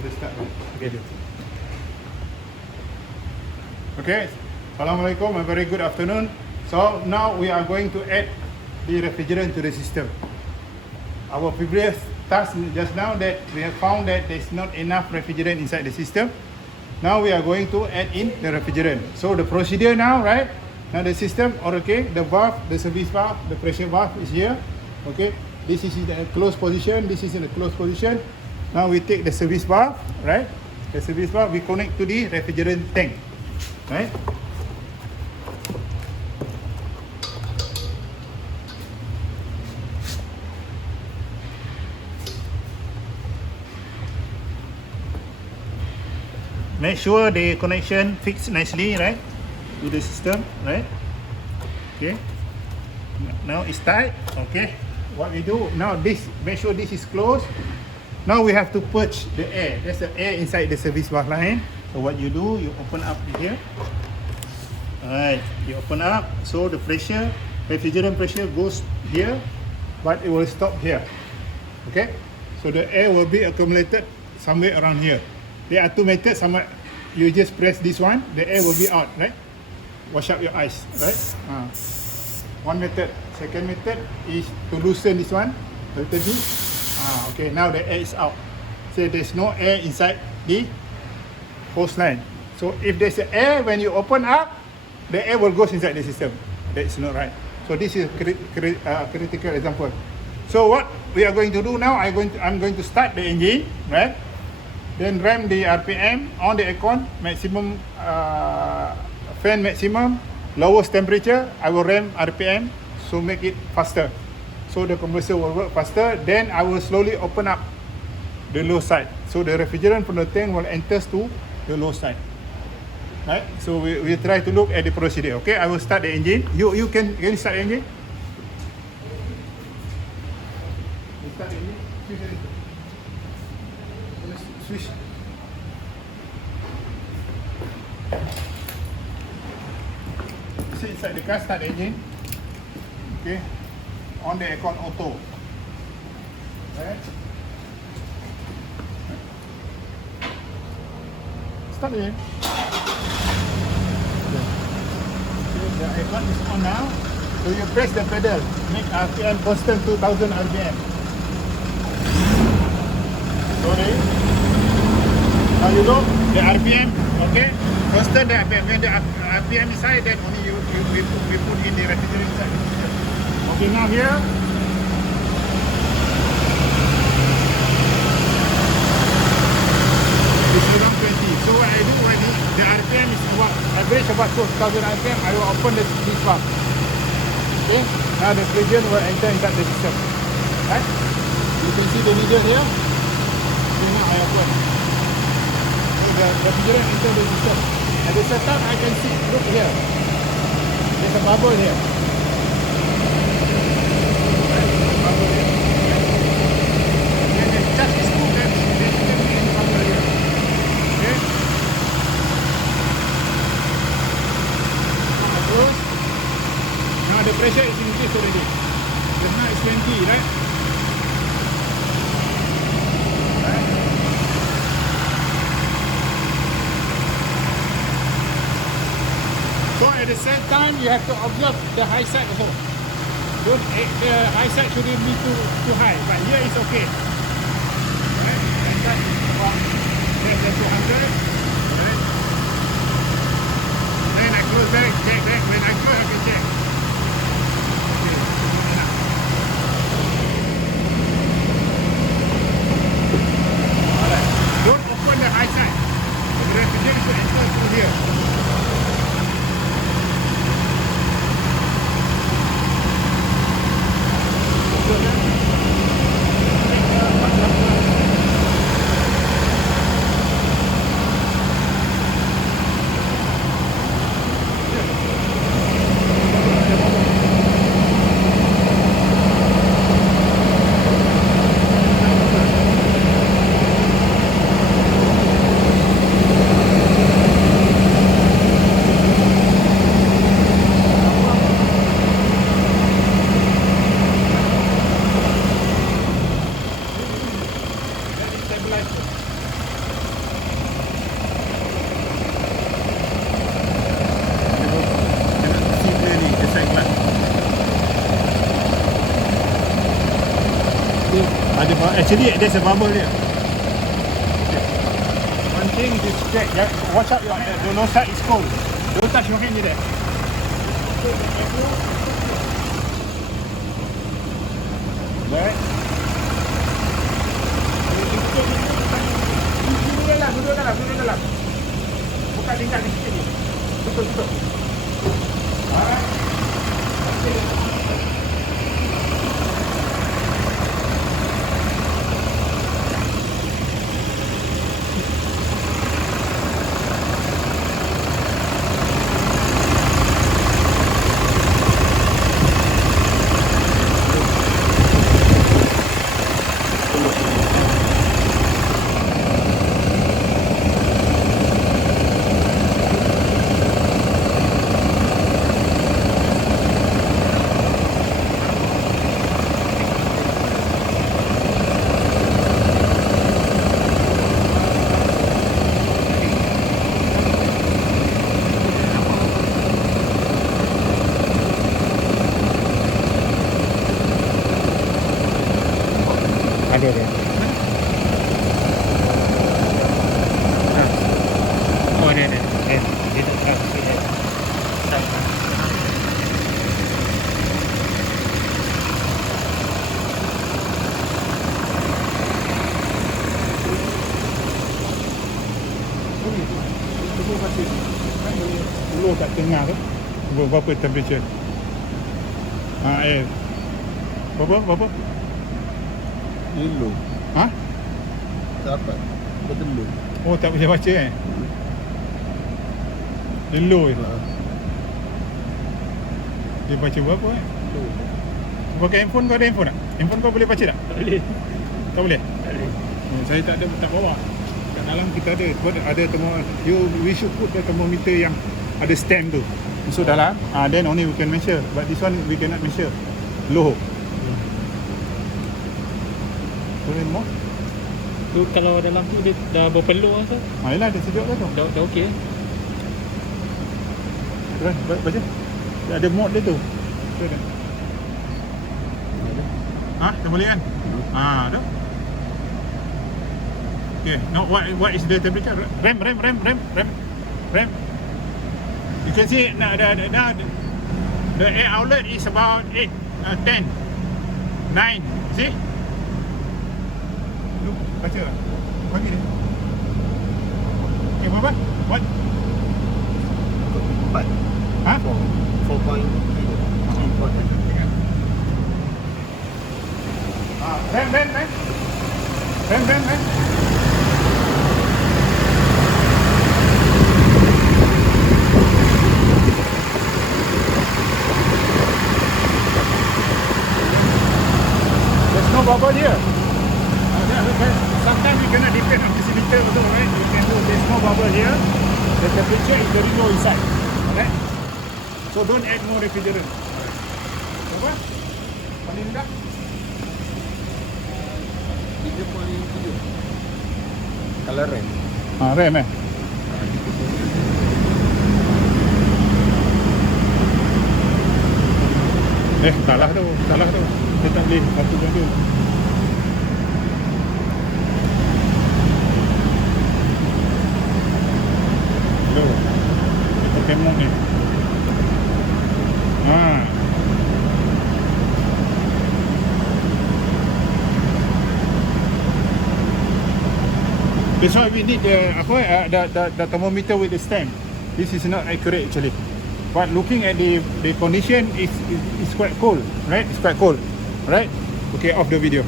Boleh start. Okay. Assalamualaikum. A very good afternoon. So now we are going to add the refrigerant to the system. Our previous task just now that we have found that there is not enough refrigerant inside the system. Now we are going to add in the refrigerant. So the procedure now, right? Now the system, okay, the valve, the service valve, the pressure valve is here. Okay, this is in the closed position, this is in the closed position. Now we take the service valve, right? The service valve we connect to the refrigerant tank, right? Make sure the connection fits nicely, right, to the system, right? Okay. Now it's tight. Okay. What we do now? This, make sure this is closed. Now we have to purge the air. There's the air inside the service valve line. So what you do? You open up here. Alright. You open up. So the pressure, refrigerant pressure goes here, but it will stop here. Okay. So the air will be accumulated somewhere around here. There are two methods. You just press this one, the air will be out, right? Wash up your eyes, right? One method. Second method is to loosen this one a little bit. Okay, now the air is out. So there's no air inside the hose line. So if there's air, when you open up, the air will go inside the system. That's not right. So this is a critical example. So what we are going to do now, I'm going to start the engine, right? Then ram the RPM on the aircon, maximum fan maximum, lowest temperature. I will ram RPM so make it faster. So the compressor will work faster. Then I will slowly open up the low side. So the refrigerant from the tank will enter to the low side. Right? So we try to look at the procedure. Okay, I will start the engine. You can start the engine. You start the engine. Switch. Sit inside the car, start the engine. Okay. On the aircon auto. Right. Start the engine. Okay, the aircon is on now. So you press the pedal, make RPM constant 2000 RPM. Sorry. Now you look, the RPM, okay? Constant the RPM. When the RPM is high, then only we put in the refrigerant inside. Okay, now here. It's around 20. So what I do when the RPM is about, average about 2000 RPM, I will open this valve. Okay? Now the refrigerant will enter inside the system. Right? You can see the needle here. Okay, now I open. The refrigerant enter the system. At the same time, I can see, look here. There's a bubble here. Right? A bubble here. When the charge is full, then there shouldn't be any bubble here. Okay? Close. Now the pressure is increased already. Just now it's 20, right? So at the same time, you have to observe the high side also. The high side shouldn't be too high, but here it's okay. Right? High side is about less than 200. Right? Then I close back, check back. When I close, I can check. Okay, enough. Alright. Don't open the high side. The refrigerant should enter through here. Actually, there's a bubble here. One thing is check. Watch out, the low side is cold. Don't touch your hand in there. Right. Duduk dalam. Buka tingkat ni sikit ni. Tutup. Alright. Ada dia. Oh ada. Dia tak ada. Low kat tengah tu. Berapa temperature? Air. Berapa? Low. Ha? Tak dapat. Betul low. Oh, tak boleh baca Dia low je. Dia baca berapa Low. Pakai handphone kau, ada handphone tak? Handphone kau boleh baca tak? Tak boleh. Tak boleh? Tak boleh. Saya tak bawa. Kat dalam kita ada. Ada we should put the thermometer yang ada stand tu. Masuk dalam. Then only we can measure. But this one we cannot measure. Low. Boleh more? Tu kalau dalam tu dia dah berpeluh lah tu. Yelah, dia sejuk dah tu. Dah okey. Terus, baca. Dia ada mode dia tu. Tu ada. Dah boleh kan? Dah. Okay, now what is the temperature? Rem. You can see the air outlet is about 8, 10, 9. See? Look, baca lah. Bagi dia. Okay, berapa? What? 4. Ha? 4.0. Rem. There's no bubble here. Sometimes we cannot depend on this meter also, right? You can do, there's no bubble here. The temperature is very low inside. Alright? So don't add more refrigerant. Berapa? Paling rendah? 3.7. Kalau rem. Rem salah tu. Kita tak boleh satu benda. Pakai mode ni. That's why we need the thermometer with the stand. This is not accurate actually. But looking at the condition, it's quite cold, right? It's quite cold, right? Okay, off the video.